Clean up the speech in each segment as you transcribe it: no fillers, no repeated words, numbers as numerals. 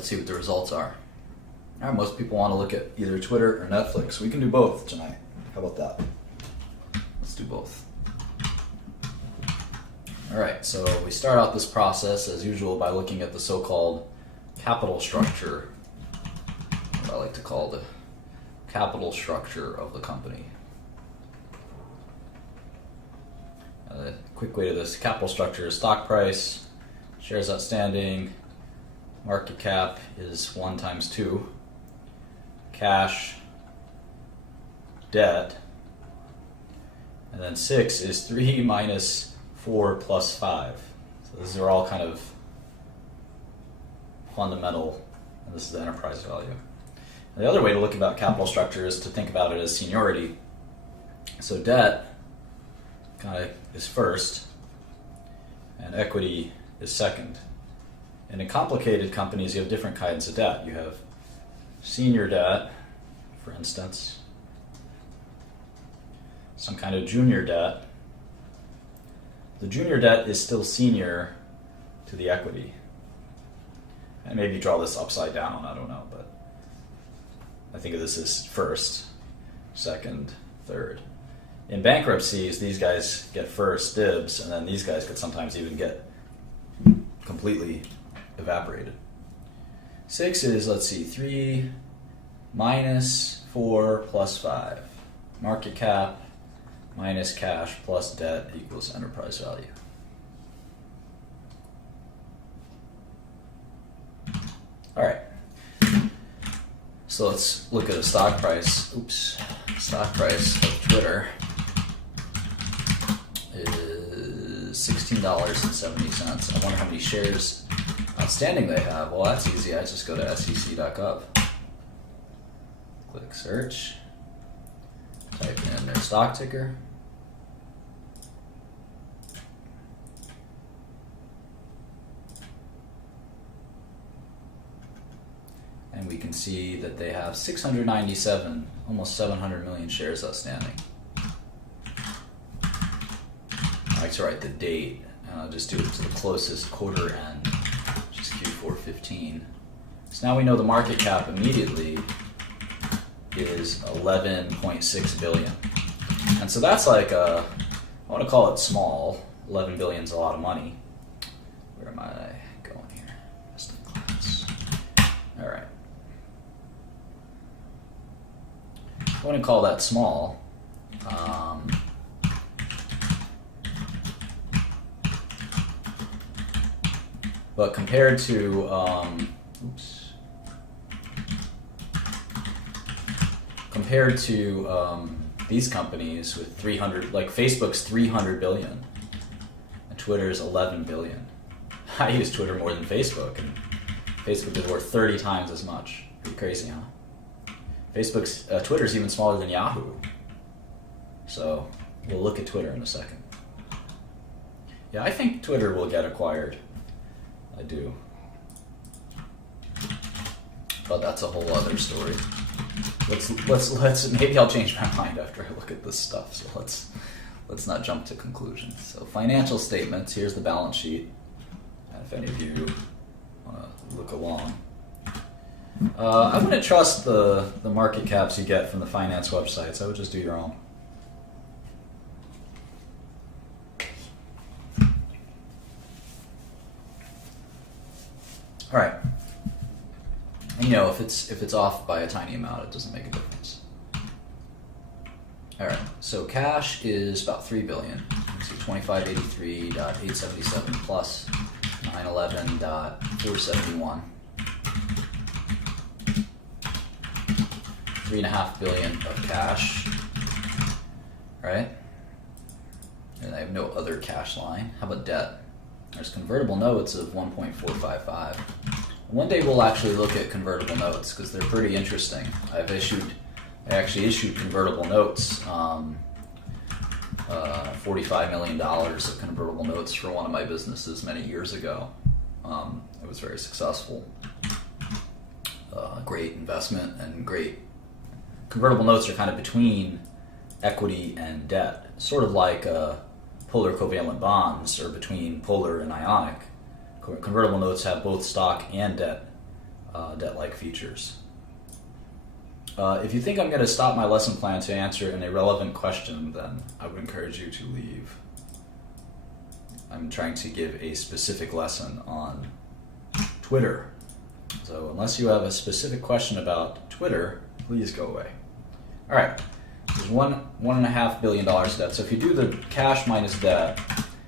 let's see what the results are. All right, most people want to look at either Twitter or Netflix. We can do both tonight. How about that? Let's do both. All right, so we start out this process as usual by looking at the so-called capital structure, what I like to call the capital structure of the company. A quick way to this capital structure is stock price, shares outstanding, market cap is 1 times 2, cash, debt, and then 6 is 3 minus 4 plus 5. So these are all kind of fundamental, and this is the enterprise value. And the other way to look about capital structure is to think about it as seniority. So debt kind of is first, and equity is second. And in complicated companies, you have different kinds of debt. You have senior debt, for instance, some kind of junior debt. The junior debt is still senior to the equity. And maybe draw this upside down, I don't know, but I think of this as first, second, third. In bankruptcies, these guys get first dibs, and then these guys could sometimes even get completely evaporated. 6 is, let's see, 3 minus 4 plus 5. Market cap minus cash plus debt equals enterprise value. All right. So let's look at a stock price. Stock price of Twitter is $16.70. I wonder how many shares outstanding they have. Well, that's easy. I just go to sec.gov. Click search. Type in their stock ticker. And we can see that they have 697, almost 700 million shares outstanding. I like to write the date. I'll just do it to the closest quarter end, which is Q415. So now we know the market cap immediately is 11.6 billion. And so that's like I want to call it small. 11 billion is a lot of money. Where am I going here? Best in class. All right. I wouldn't call that small. But compared to these companies with 300, like Facebook's 300 billion, and Twitter's 11 billion. I use Twitter more than Facebook, and Facebook is worth 30 times as much. Pretty crazy, huh? Twitter's even smaller than Yahoo. So we'll look at Twitter in a second. Yeah, I think Twitter will get acquired. I do. But that's a whole other story. Let's maybe I'll change my mind after I look at this stuff. So let's not jump to conclusions. So financial statements, here's the balance sheet. If any of you want to look along. I wouldn't trust the market caps you get from the finance websites. I would just do your own. All right. And you know, if it's off by a tiny amount, it doesn't make a difference. All right. So cash is about 3 billion. So 2583.877 plus 911.471. 3.5 billion of cash, right? And I have no other cash line. How about debt? There's convertible notes of 1.455. One day we'll actually look at convertible notes because they're pretty interesting. I actually issued convertible notes, $45 million of convertible notes for one of my businesses many years ago. It was very successful. Great investment and great. Convertible notes are kind of between equity and debt, sort of like polar covalent bonds are between polar and ionic. Convertible notes have both stock and debt debt-like features. If you think I'm going to stop my lesson plan to answer an irrelevant question, then I would encourage you to leave. I'm trying to give a specific lesson on Twitter. So unless you have a specific question about Twitter, please go away. All right, there's $1.5 billion debt. So if you do the cash minus debt,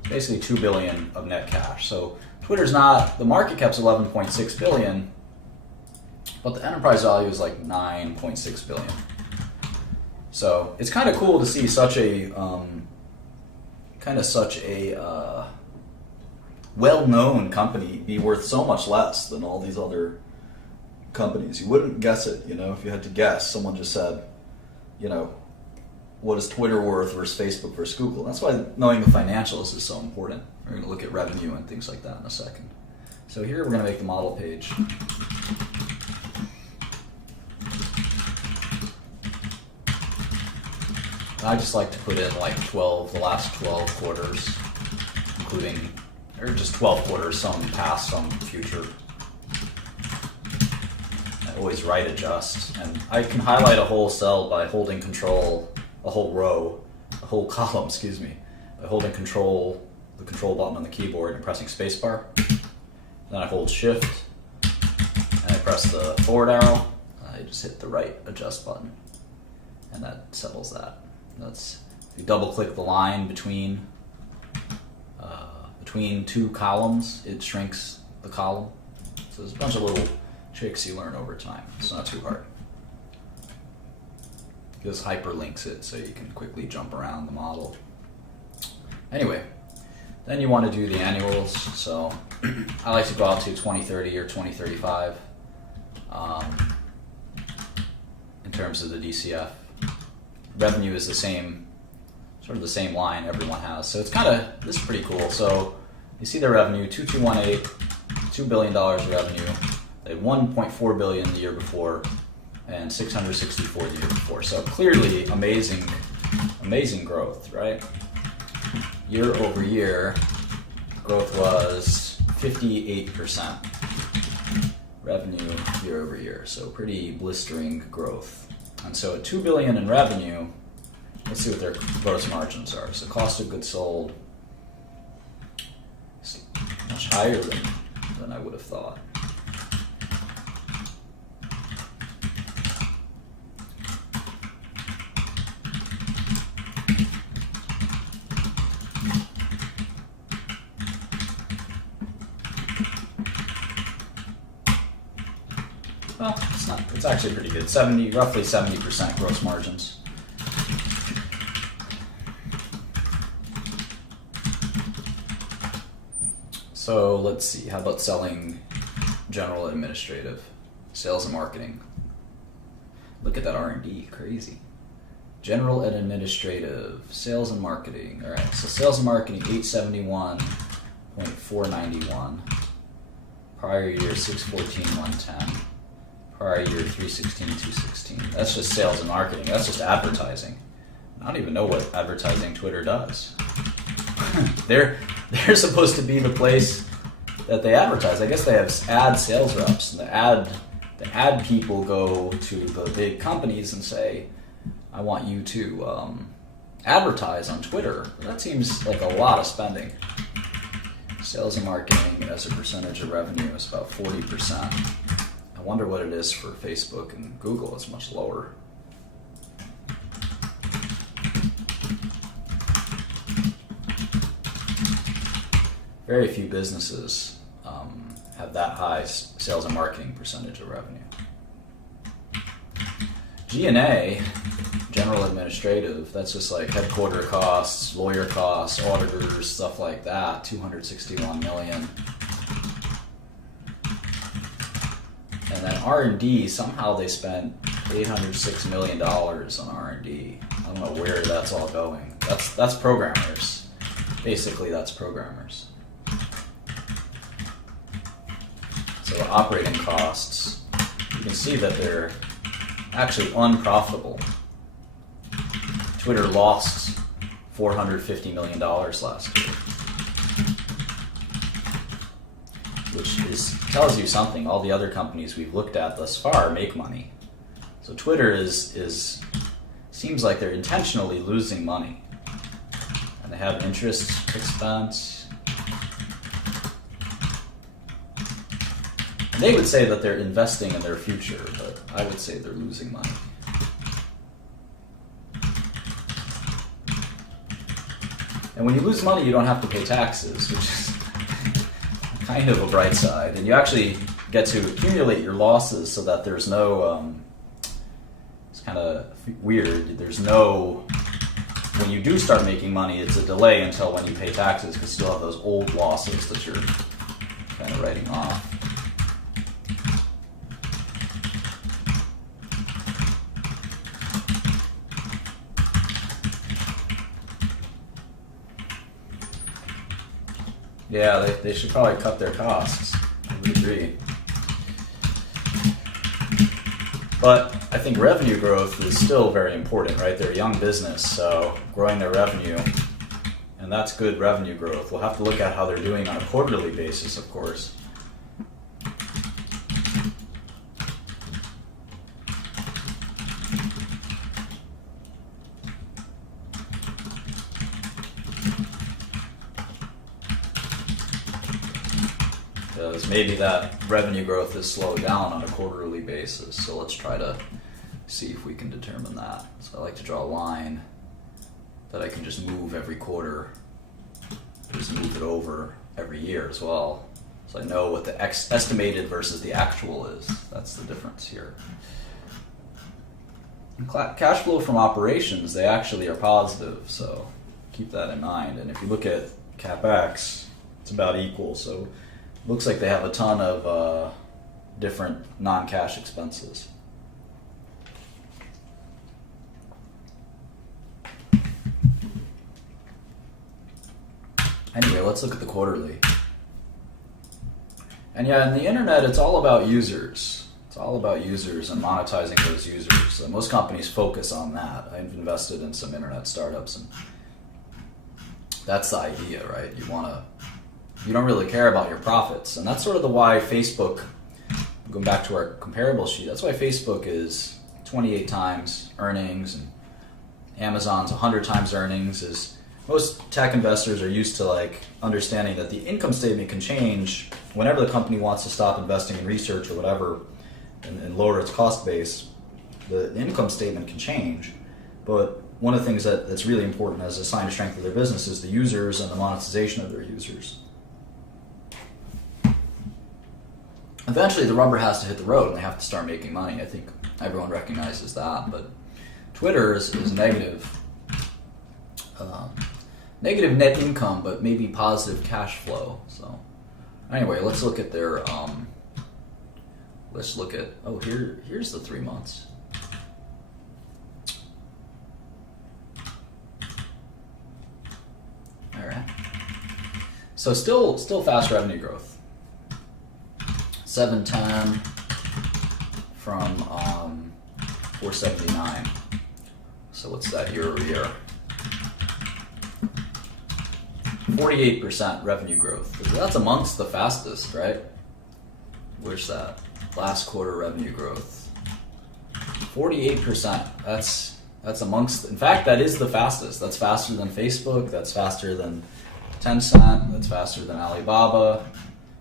it's basically $2 billion of net cash. So Twitter's not, the market cap's $11.6 billion, but the enterprise value is like $9.6 billion. So it's kind of cool to see such a well-known company be worth so much less than all these other companies. You wouldn't guess it, if you had to guess. Someone just said, what is Twitter worth versus Facebook versus Google? That's why knowing the financials is so important. We're going to look at revenue and things like that in a second. So here we're going to make the model page. I just like to put in like the last 12 quarters, including, or just 12 quarters, some past, some future. I always right adjust, and I can highlight a whole cell by holding control, a whole column, by holding the control button on the keyboard and pressing spacebar. Then I hold shift, and I press the forward arrow. I just hit the right adjust button, and that settles that. If you double click the line between two columns, it shrinks the column. So there's a bunch of little tricks you learn over time. It's not too hard. It just hyperlinks it so you can quickly jump around the model. Anyway, then you want to do the annuals. So I like to go out to 2030 or 2035 in terms of the DCF. Revenue is the same, sort of the same line everyone has. So this is pretty cool. So you see their revenue, 2218, $2 billion revenue. They had 1.4 billion the year before and 664 the year before. So clearly amazing growth, right? Year over year, growth was 58% revenue year over year. So pretty blistering growth. And so at $2 billion in revenue, let's see what their gross margins are. So cost of goods sold is much higher than I would have thought. Well, it's actually pretty good. Roughly 70% gross margins. So let's see, how about selling, general administrative, sales and marketing? Look at that R&D, crazy. General and administrative, sales and marketing. All right, so sales and marketing, 871.491. Prior year, 614.110. Prior year, 316.216. That's just sales and marketing. That's just advertising. I don't even know what advertising Twitter does. They're supposed to be the place that they advertise. I guess they have ad sales reps, and the ad people go to the big companies and say, I want you to advertise on Twitter. That seems like a lot of spending. Sales and marketing as a percentage of revenue is about 40%. I wonder what it is for Facebook and Google. It's much lower. Very few businesses have that high sales and marketing percentage of revenue. G&A, general administrative, that's just like headquarter costs, lawyer costs, auditors, stuff like that, 261 million. And then R&D, somehow they spent $806 million on R&D. I don't know where that's all going. That's programmers. Basically, that's programmers. So operating costs, you can see that they're actually unprofitable. Twitter lost $450 million last year. which tells you something. All the other companies we've looked at thus far make money. So Twitter seems like they're intentionally losing money. And they have interest expense. And they would say that they're investing in their future, but I would say they're losing money. And when you lose money, you don't have to pay taxes, which is kind of a bright side. And you actually get to accumulate your losses so that there's no, it's kind of weird, there's no, when you do start making money, it's a delay until when you pay taxes, because you still have those old losses that you're kind of writing off. Yeah, they should probably cut their costs. I would agree. But I think revenue growth is still very important, right? They're a young business, so growing their revenue, and that's good revenue growth. We'll have to look at how they're doing on a quarterly basis, of course. Because maybe that revenue growth is slowed down on a quarterly basis. So let's try to see if we can determine that. So I like to draw a line that I can just move every quarter, just move it over every year as well. So I know what the estimated versus the actual is. That's the difference here. And cash flow from operations, they actually are positive, so keep that in mind. And if you look at CapEx, it's about equal. So looks like they have a ton of different non-cash expenses. Anyway, let's look at the quarterly. And yeah, in the internet, it's all about users. It's all about users and monetizing those users. So most companies focus on that. I've invested in some internet startups, and that's the idea, right? You don't really care about your profits. And that's sort of the why Facebook, going back to our comparable sheet, that's why Facebook is 28 times earnings and Amazon's 100 times earnings. Is most tech investors are used to like understanding that the income statement can change whenever the company wants to stop investing in research or whatever and lower its cost base. The income statement can change, but one of the things that's really important as a sign of strength of their business is the users and the monetization of their users. Eventually, the rubber has to hit the road, and they have to start making money. I think everyone recognizes that. But Twitter is negative, negative net income, but maybe positive cash flow. So, anyway, let's look at their. Let's look at. Oh, here's the 3 months. All right. So still fast revenue growth. 710 from 479. So what's that year over year? 48% revenue growth. That's amongst the fastest, right? Where's that? Last quarter revenue growth. 48%. That's amongst. In fact, that is the fastest. That's faster than Facebook. That's faster than Tencent. That's faster than Alibaba.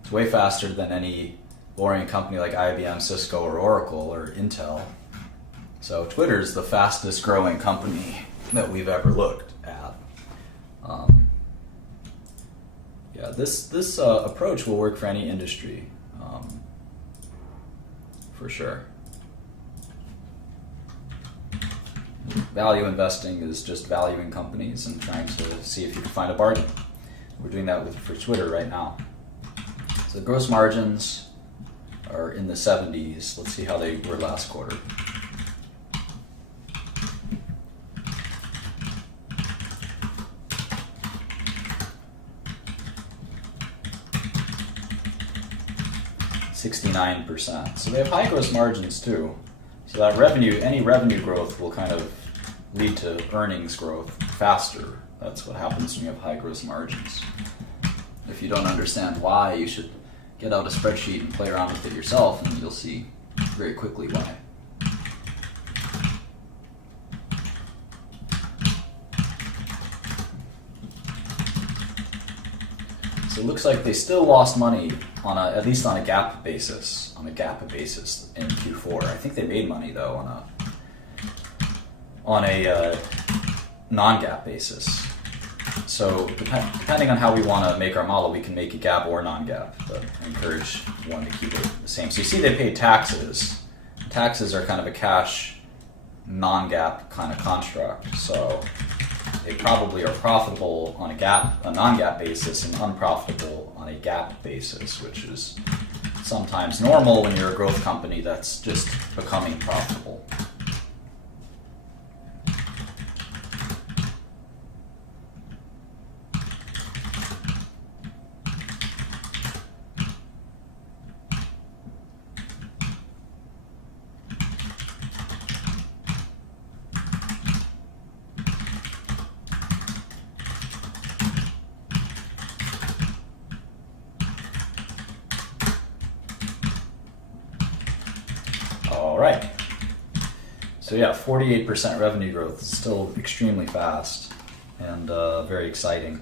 It's way faster than any boring company like IBM, Cisco, or Oracle, or Intel. So Twitter's the fastest growing company that we've ever looked at. Yeah, this approach will work for any industry, for sure. Value investing is just valuing companies and trying to see if you can find a bargain. We're doing that for Twitter right now. So gross margins are in the 70s. Let's see how they were last quarter. %. So they have high gross margins too. So that any revenue growth will kind of lead to earnings growth faster. That's what happens when you have high gross margins. If you don't understand why, you should get out a spreadsheet and play around with it yourself, and you'll see very quickly why. So it looks like they still lost money on at least on a GAAP basis. In Q4. I think they made money though on a non-GAAP basis. So depending on how we want to make our model, we can make it GAAP or non-GAAP, but I encourage one to keep it the same. So you see they paid taxes. Taxes are kind of a cash non-GAAP kind of construct. So they probably are profitable on a non-GAAP basis and unprofitable on a GAAP basis, which is sometimes normal when you're a growth company that's just becoming profitable. All right. So yeah, 48% revenue growth is still extremely fast and very exciting.